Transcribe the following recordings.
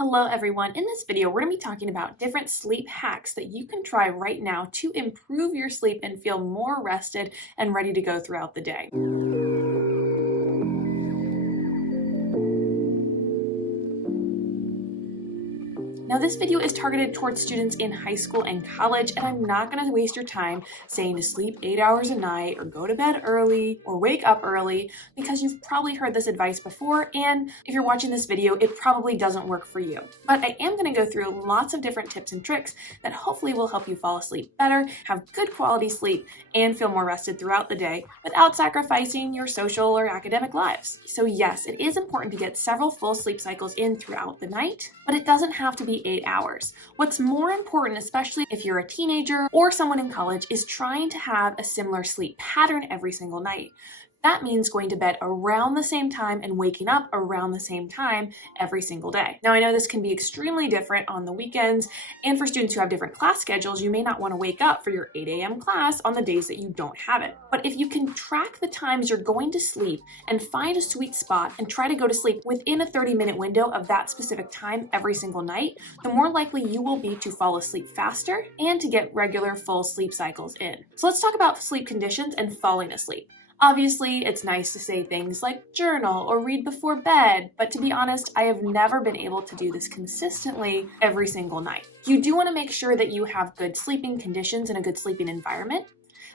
Hello everyone. In this video, we're going to be talking about different sleep hacks that you can try right now to improve your sleep and feel more rested and ready to go throughout the day. Now, this video is targeted towards students in high school and college, and I'm not going to waste your time saying to sleep 8 hours a night or go to bed early or wake up early, because you've probably heard this advice before, and if you're watching this video, it probably doesn't work for you. But I am going to go through lots of different tips and tricks that hopefully will help you fall asleep better, have good quality sleep, and feel more rested throughout the day without sacrificing your social or academic lives. So yes, it is important to get several full sleep cycles in throughout the night, but it doesn't have to be 8 hours. What's more important, especially if you're a teenager or someone in college, is trying to have a similar sleep pattern every single night. That means going to bed around the same time and waking up around the same time every single day. Now, I know this can be extremely different on the weekends, and for students who have different class schedules, you may not want to wake up for your 8 a.m. class on the days that you don't have it. But if you can track the times you're going to sleep and find a sweet spot and try to go to sleep within a 30-minute window of that specific time every single night, the more likely you will be to fall asleep faster and to get regular full sleep cycles in. So let's talk about sleep conditions and falling asleep. Obviously, it's nice to say things like journal or read before bed, but to be honest, I have never been able to do this consistently every single night. You do want to make sure that you have good sleeping conditions and a good sleeping environment.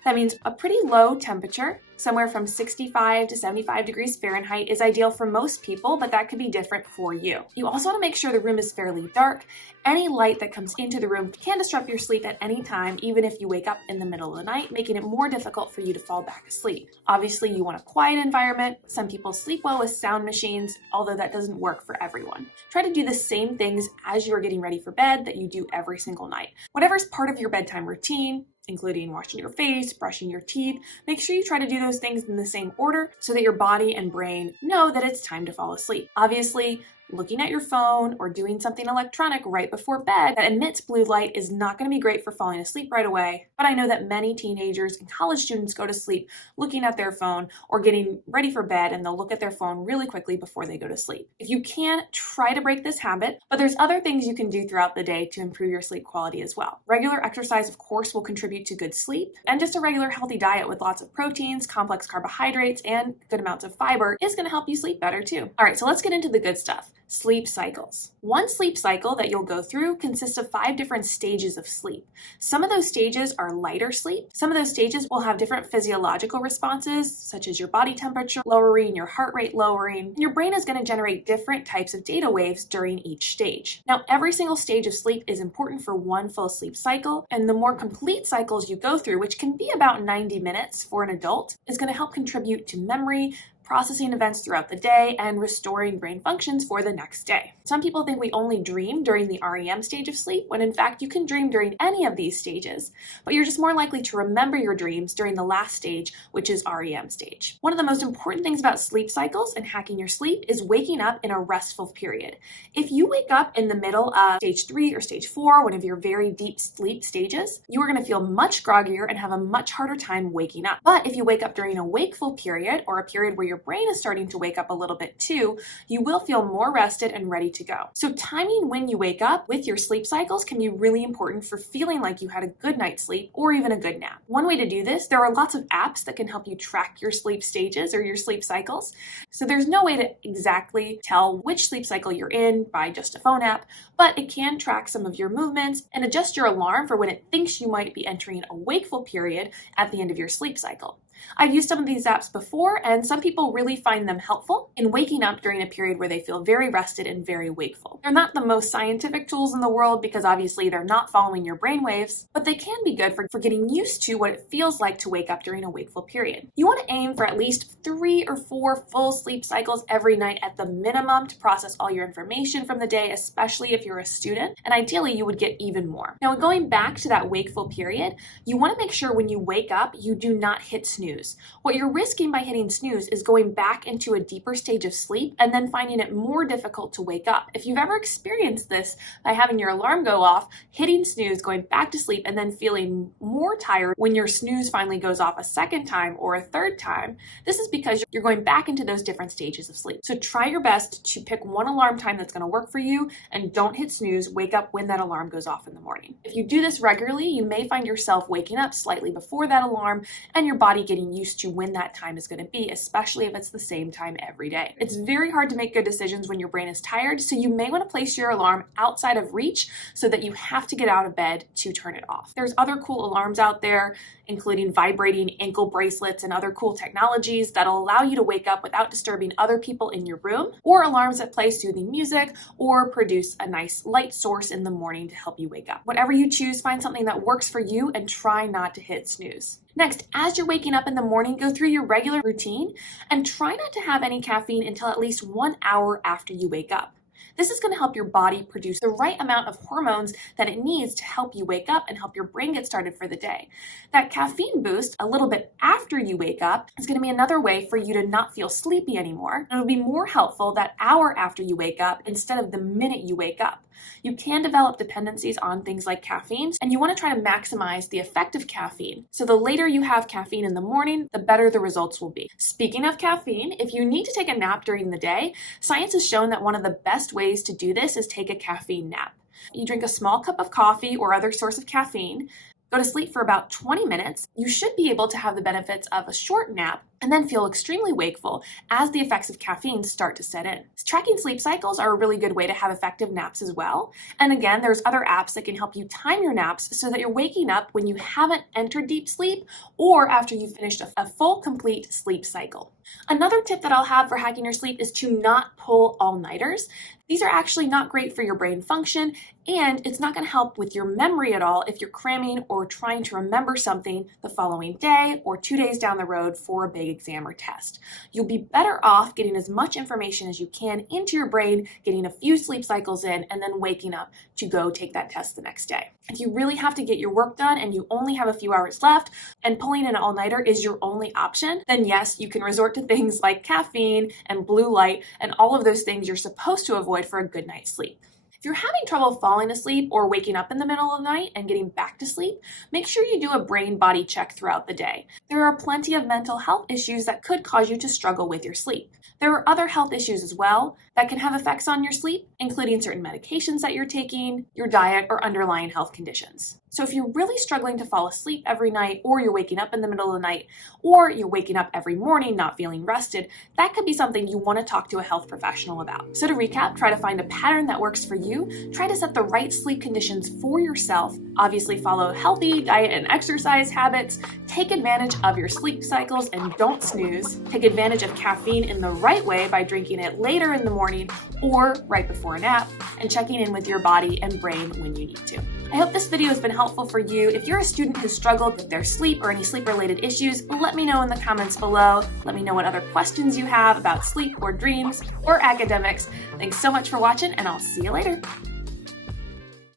That means a pretty low temperature, somewhere from 65 to 75 degrees Fahrenheit is ideal for most people, but that could be different for you. You also want to make sure the room is fairly dark. Any light that comes into the room can disrupt your sleep at any time, even if you wake up in the middle of the night, making it more difficult for you to fall back asleep. Obviously, you want a quiet environment. Some people sleep well with sound machines, although that doesn't work for everyone. Try to do the same things as you're getting ready for bed that you do every single night. Whatever's part of your bedtime routine, including washing your face, brushing your teeth, make sure you try to do those things in the same order so that your body and brain know that it's time to fall asleep. Obviously, looking at your phone or doing something electronic right before bed that emits blue light is not going to be great for falling asleep right away. But I know that many teenagers and college students go to sleep looking at their phone or getting ready for bed, and they'll look at their phone really quickly before they go to sleep. If you can, try to break this habit, but there's other things you can do throughout the day to improve your sleep quality as well. Regular exercise, of course, will contribute to good sleep, and just a regular healthy diet with lots of proteins, complex carbohydrates, and good amounts of fiber is going to help you sleep better too. All right, so let's get into the good stuff. Sleep cycles. One sleep cycle that you'll go through consists of 5 different stages of sleep. Some of those stages are lighter sleep. Some of those stages will have different physiological responses, such as your body temperature lowering, your heart rate lowering, and your brain is going to generate different types of data waves during each stage. Now, every single stage of sleep is important for one full sleep cycle, and the more complete cycles you go through, which can be about 90 minutes for an adult, is going to help contribute to memory, processing events throughout the day, and restoring brain functions for the next day. Some people think we only dream during the REM stage of sleep, when in fact you can dream during any of these stages, but you're just more likely to remember your dreams during the last stage, which is REM stage. One of the most important things about sleep cycles and hacking your sleep is waking up in a restful period. If you wake up in the middle of stage 3 or stage 4, one of your very deep sleep stages, you are going to feel much groggier and have a much harder time waking up. But if you wake up during a wakeful period, or a period where your brain is starting to wake up a little bit too, you will feel more rested and ready to go. So timing when you wake up with your sleep cycles can be really important for feeling like you had a good night's sleep or even a good nap. One way to do this, there are lots of apps that can help you track your sleep stages or your sleep cycles. So there's no way to exactly tell which sleep cycle you're in by just a phone app, but it can track some of your movements and adjust your alarm for when it thinks you might be entering a wakeful period at the end of your sleep cycle. I've used some of these apps before, and some people really find them helpful in waking up during a period where they feel very rested and very wakeful. They're not the most scientific tools in the world because obviously they're not following your brain waves, but they can be good for getting used to what it feels like to wake up during a wakeful period. You want to aim for at least 3 or 4 full sleep cycles every night at the minimum to process all your information from the day, especially if you're a student, and ideally you would get even more. Now, going back to that wakeful period, you want to make sure when you wake up, you do not hit snooze snooze. What you're risking by hitting snooze is going back into a deeper stage of sleep and then finding it more difficult to wake up. If you've ever experienced this by having your alarm go off, hitting snooze, going back to sleep, and then feeling more tired when your snooze finally goes off a second time or a third time, this is because you're going back into those different stages of sleep. So try your best to pick one alarm time that's going to work for you and don't hit snooze. Wake up when that alarm goes off in the morning. If you do this regularly, you may find yourself waking up slightly before that alarm and your body getting used to when that time is going to be, especially if it's the same time every day. It's very hard to make good decisions when your brain is tired, so you may want to place your alarm outside of reach so that you have to get out of bed to turn it off. There's other cool alarms out there, including vibrating ankle bracelets and other cool technologies that'll allow you to wake up without disturbing other people in your room, or alarms that play soothing music or produce a nice light source in the morning to help you wake up. Whatever you choose, find something that works for you and try not to hit snooze. Next, as you're waking up in the morning, go through your regular routine and try not to have any caffeine until at least 1 hour after you wake up. This is going to help your body produce the right amount of hormones that it needs to help you wake up and help your brain get started for the day. That caffeine boost a little bit after you wake up is going to be another way for you to not feel sleepy anymore. It'll be more helpful that hour after you wake up instead of the minute you wake up. You can develop dependencies on things like caffeine, and you want to try to maximize the effect of caffeine. So the later you have caffeine in the morning, the better the results will be. Speaking of caffeine, if you need to take a nap during the day, science has shown that one of the best ways to do this is take a caffeine nap. You drink a small cup of coffee or other source of caffeine, go to sleep for about 20 minutes. You should be able to have the benefits of a short nap and then feel extremely wakeful as the effects of caffeine start to set in. Tracking sleep cycles are a really good way to have effective naps as well. And again, there's other apps that can help you time your naps so that you're waking up when you haven't entered deep sleep or after you've finished a full, complete sleep cycle. Another tip that I'll have for hacking your sleep is to not pull all-nighters. These are actually not great for your brain function, and it's not going to help with your memory at all if you're cramming or trying to remember something the following day or 2 days down the road for a big exam or test. You'll be better off getting as much information as you can into your brain, getting a few sleep cycles in, and then waking up to go take that test the next day. If you really have to get your work done and you only have a few hours left and pulling an all-nighter is your only option, then yes, you can resort to things like caffeine and blue light and all of those things you're supposed to avoid for a good night's sleep. If you're having trouble falling asleep or waking up in the middle of the night and getting back to sleep, make sure you do a brain-body check throughout the day. There are plenty of mental health issues that could cause you to struggle with your sleep. There are other health issues as well that can have effects on your sleep, including certain medications that you're taking, your diet, or underlying health conditions. So if you're really struggling to fall asleep every night, or you're waking up in the middle of the night, or you're waking up every morning not feeling rested, that could be something you want to talk to a health professional about. So to recap, try to find a pattern that works for you, try to set the right sleep conditions for yourself, obviously follow healthy diet and exercise habits, take advantage of your sleep cycles and don't snooze, take advantage of caffeine in the right way by drinking it later in the morning or right before a nap, and checking in with your body and brain when you need to. I hope this video has been helpful for you. If you're a student who struggled with their sleep or any sleep-related issues, let me know in the comments below. Let me know what other questions you have about sleep or dreams or academics. Thanks so much for watching, and I'll see you later.